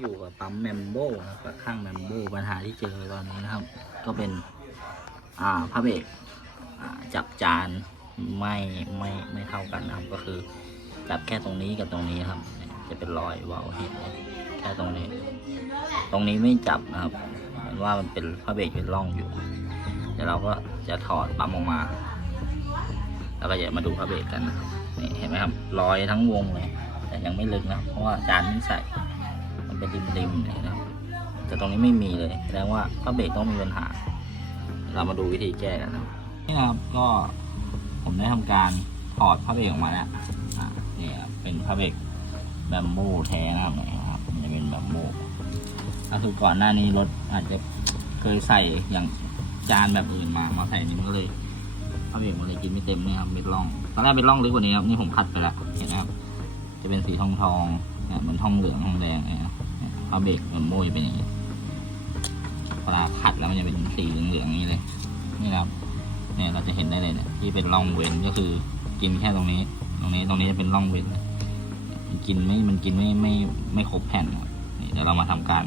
อยู่กับปั๊มแมมโบนะครับข้างแมมโบปัญหาที่เจอตอนนี้นะครับ ก็เป็นอ่าพระเบรกจับจานไม่ไม่ไม่เท่ากันนะครับ ก็คือจับแค่ตรงนี้กับตรงนี้ครับ จะเป็นรอยวาล์วเห็นแค่ตรงนี้ ตรงนี้ไม่จับนะครับเห็นว่ามันเป็นพระเบรกเป็นร่องอยู่ เดี๋ยวเราก็จะถอดปั๊มออกมา แล้วก็จะมาดูพระเบรกกันนะครับนี่เห็นไหมครับรอยทั้งวงเลยแต่ยังไม่ลึกนะเพราะว่าจานไม่ใส่ มันเป็นริมๆเลยนะแต่ตรงนี้ไม่มีเลยแสดงว่าพระเบรกต้องมีปัญหา เรามาดูวิธีแก้กันนะครับนี่ครับก็ผมได้ทำการถอดพระเบรกออกมาแล้วอ่านี่ครับเป็นพระเบรกแบมโบแท้นะครับเนี่ยครับมันจะเป็นแบมโบก็คือก่อนหน้านี้รถอาจจะเคยใส่อย่างจานแบบอื่นมา มาใส่นี่มันก็เลยพระเบรกมันเลยกินไม่เต็มเนี่ยครับเม็ดร่องตอนแรกเป็นร่องลึกกว่านี้ครับนี่ผมคัดไปแล้วเห็นไหมครับจะเป็นสีทองทองเนี่ยเหมือนทองเหลืองทองแดงนี่ยครับ เนี่ยพระเบรกแบมโบจะเป็นอย่างนี้เวลาขัดแล้วมันจะเป็นสีเหลืองๆอย่างนี้เลยนี่ครับเนี่ยเราจะเห็นได้เลยเนี่ยที่เป็นร่องเว้นก็คือ กินแค่ตรงนี้ ตรงนี้ตรงนี้จะเป็นร่องเว้นมันกินไม่มันกินไม่ไม่ไม่ครบแผ่นครับนี่เดี๋ยวเรามาทำการ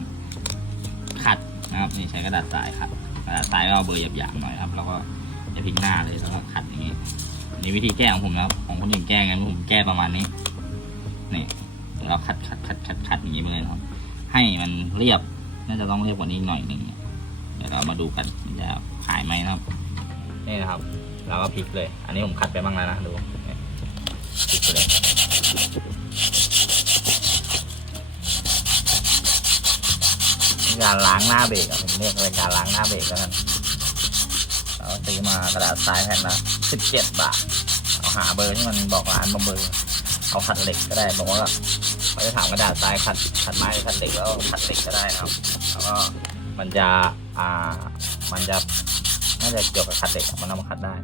ขัดนะครับนี่ใช้กระดาษทรายขัดกระดาษทรายก็เอาเบอร์หยาบๆหน่อยครับแล้วก็จะพลิกหน้าเลยแล้วก็ขัดอย่างนี้นี่วิธีแก้ของผมนะครับของคนอื่นแก้ไงผมแก้ประมาณนี้นี่เดี๋ยวเราขัดขัดขัดขัดขัดอย่างนี้ไปเลยครับ ให้มันเรียบ น่าจะต้องเรียบกว่านี้หน่อยหนึ่งเดี๋ยวเรามาดูกันมันจะหายไหมนะครับ นี่นะครับเราก็พลิกเลย อันนี้ผมคัดไปบ้างแล้วนะดูพลิกเลยการล้างหน้าเบรกผมเรียกเป็นการล้างหน้าเบรกแล้วกันเราซื้อมากระดาษทรายแผ่นละสิบเจ็ดบาท เอาหาเบอร์ที่มันบอกร้านบางเบอร์ เอาขัดเหล็กก็ได้บอกว่าเขาจะถามกระดาษทรายขัดขัดไม้ขัดเหล็กแล้วขัดเหล็กก็ได้นะครับ แล้วก็มันจะอ่ามันจะน่าจะเกี่ยวกับขัดเหล็กมันเอามาขัดได้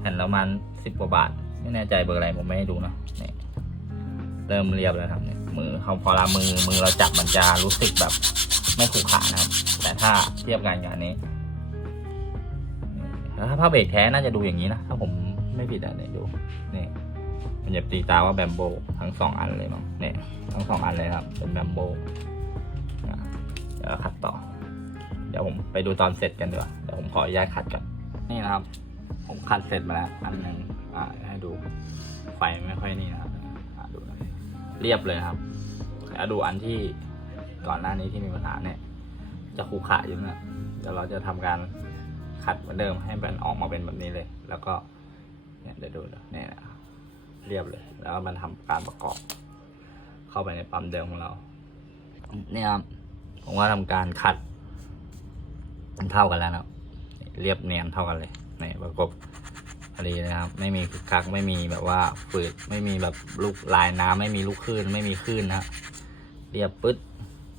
แผ่นละประมันสิบกว่าบาท ไม่แน่ใจเบอร์อะไรผมไม่ให้ดูนะนี่เริ่มเรียบแล้วครับเนี่ยมือเขาพอเรามือมือเราจับมันจะรู้สึกแบบไม่ขรุขระนะครับ แต่ถ้าเทียบกันกับอันนี้แล้วถ้าผ้าเบรกแท้น่าจะดูอย่างนี้นะ ถ้าผมไม่ผิดอะเนี่ยดูนี่ มันจะตีตาว่าแบมโบทั้งสองอันเลยเนาะเนี่ยทั้งสองอันเลยครับเป็นแบมโบเดี๋ยวขัดต่อ เดี๋ยวผมไปดูตอนเสร็จกันดีกว่าเดี๋ยวผมขออนุญาตขัดก่อนนี่นะครับ ผมขัดเสร็จมาแล้วอันหนึ่งอ่าให้ดูไฟไม่ค่อยนี่นะครับอ่าดูเรียบเลยครับแล้วดูอันที่ก่อนหน้านี้ที่มีปัญหาเนี่ย จะขรุขะอยู่นะเดี๋ยวเราจะทำการขัดเหมือนเดิมให้มันออกมาเป็นแบบนี้เลย แล้วก็เนี่ยเดี๋ยวดูนะเนี่ยนะครับ เรียบเลย แล้วมันทำการประกอบ เข้าไปในปั๊มเดิมของเรา เนี่ยครับผมว่าทำการขัดมันเท่ากันแล้วนะเรียบเนียนเท่ากันเลยนี่ประกบพอดีนะครับ ไม่มีคึกคักไม่มีแบบว่าฝืดไม่มีแบบลูกลายน้ำไม่มีลูกคลื่นไม่มีคลื่นนะเรียบปึ๊ด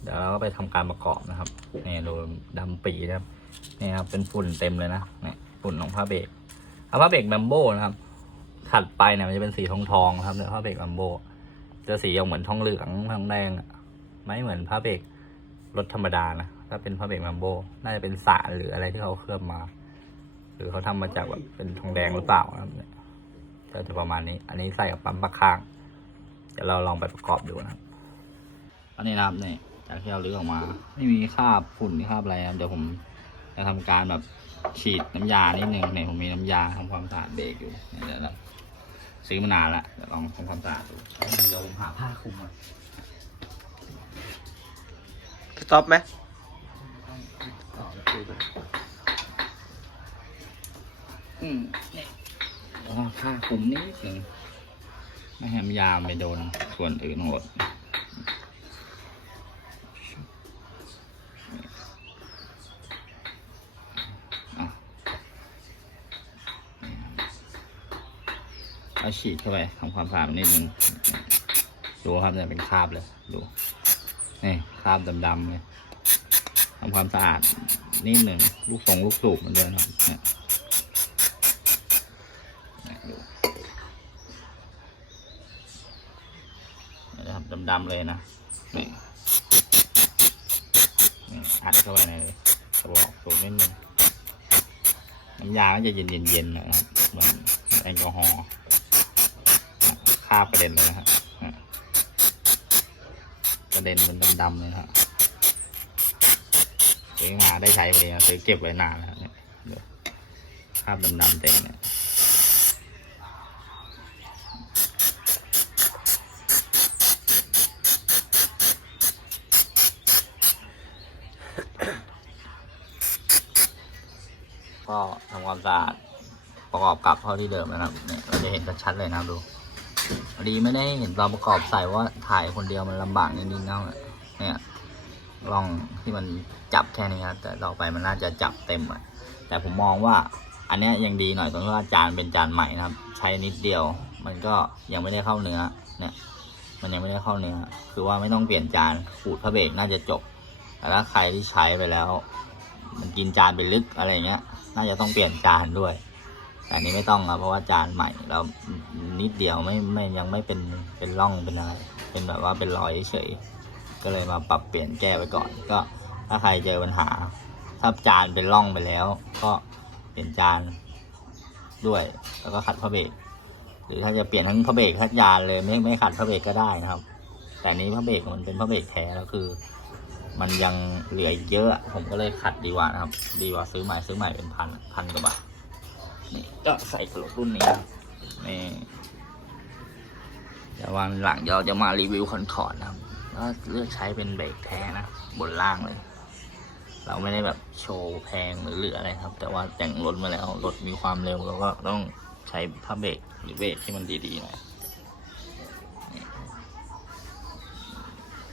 เดี๋ยวเราก็ไปทำการประกอบนะครับนี่ดูดำปีนะครับนี่ครับเป็นฝุ่นเต็มเลยนะนี่ฝุ่นของผ้าเบรกเอาผ้าเบรกแบมโบนะครับ ถัดไปเนี่ยมันจะเป็นสีทองทองครับเนี่ยผ้าเบรกแบมโบจะสีออกเหมือนทองเหลืองทองแดงไม่เหมือนผ้าเบรกรถธรรมดานะถ้าเป็นพระเบรกแมมโบ น่าจะเป็นสารหรืออะไรที่เขาเคลือบมา หรือเขาทำมาจากแบบเป็นทองแดงหรือเปล่านะครับเนี่ยจะประมาณนี้ อันนี้ใส่กับปั๊มปะข้างเดี๋ยวเราลองไปประกอบดูนะครับ อันนี้นะครับเนี่ยจากที่เราลื้อออกมา ไม่มีคราบฝุ่นคราบอะไรนะเดี๋ยวผมจะทำการแบบ ฉีดน้ำยานิดนึงเนี่ยผมมีน้ำยาทำความสะอาดเบรกอยู่เนี่ยเดี๋ยวเราซื้อมานานละเดี๋ยวลองทำความสะอาดดูเดี๋ยวผมหาผ้าคลุมก่อนสต็อปไหมอืมเนี่ยแล้วก็ผ้าคลุมนิดหนึ่งไม่ให้มันยามไปโดนส่วนอื่นของ ฉีดเข้าไปทำความสะอาดนิดนึงดูครับเนี่ยเป็นคราบเลยดูนี่คราบดำๆเลยทำความสะอาดนิดหนึ่งลูกฟงลูกสูบมันด้วยนะครับเนี่ยเนี่ยดูนะครับดำๆเลยนะนี่อัดเข้าไปในกระบอกสูบนิดนึงน้ำยาก็จะเย็นๆๆนะครับเหมือนแอลกอฮอล์าบประเด็นเลยนะครับกระเด็นเป็นดำๆเลยนะครับซื้อมาได้ใช้พอดีนะซื้อเก็บไว้นานแล้วเนี่ยเดี๋ยวคราบดำๆเต็มเนี่ยก็ทำความสะอาดประกอบกับเท่าที่เดิมนะครับเนี่ยเราจะเห็นชัดเลยนะครับดู พอดีไม่ได้เห็นตอนประกอบใส่ว่าถ่ายคนเดียวมันลำบากนิดนึงเนาะเนี่ยลองที่มันจับแค่นี้ครับแต่ต่อไปมันน่าจะจับเต็มอะแต่ผมมองว่าอันเนี้ยยังดีหน่อยตรงที่ว่าจานเป็นจานใหม่นะครับ ใช้นิดเดียว มันก็ยังไม่ได้เข้าเนื้อเนี่ย มันยังไม่ได้เข้าเนื้อ คือว่าไม่ต้องเปลี่ยนจานขูดพระเบรกน่าจะจบแต่ถ้าใครที่ใช้ไปแล้ว มันกินจานไปลึกอะไรเงี้ย น่าจะต้องเปลี่ยนจานด้วย อันนี้ไม่ต้องครับเพราะว่าจานใหม่แล้วนิดเดียวไม่ไม่ยังไม่เป็นเป็นร่องเป็นอะไร เป็นแบบว่าเป็นรอยเฉยก็เลยมาปรับเปลี่ยนแก้ไปก่อน ก็ถ้าใครเจอปัญหา ถ้าจานเป็นร่องไปแล้ว ก็เปลี่ยนจานด้วย แล้วก็ขัดพระเบรกหรือถ้าจะเปลี่ยนทั้งพระเบรกทั้งจานเลยไม่ไม่ขัดพระเบรกก็ได้นะครับ แต่อันนี้พระเบรกมันเป็นพระเบรกแท้แล้วคือ มันยังเหลือเยอะ ผมก็เลยขัดดีกว่านะครับ ดีกว่าซื้อใหม่ซื้อใหม่เป็นพันพันกว่าบาท นี่ก็ใส่กระโหลกรุ่นนี้นะครับนี่เดี๋ยววันหลังเราจะมารีวิวคอนคอร์ดนะครับก็เลือกใช้เป็นเบรกแท้นะ บนล่างเลย เราไม่ได้แบบโชว์แพงหรือเหลืออะไรครับ แต่ว่าแต่งรถมาแล้วรถมีความเร็วเราก็ต้องใช้ผ้าเบรกหรือเบรกที่มันดีๆหน่อย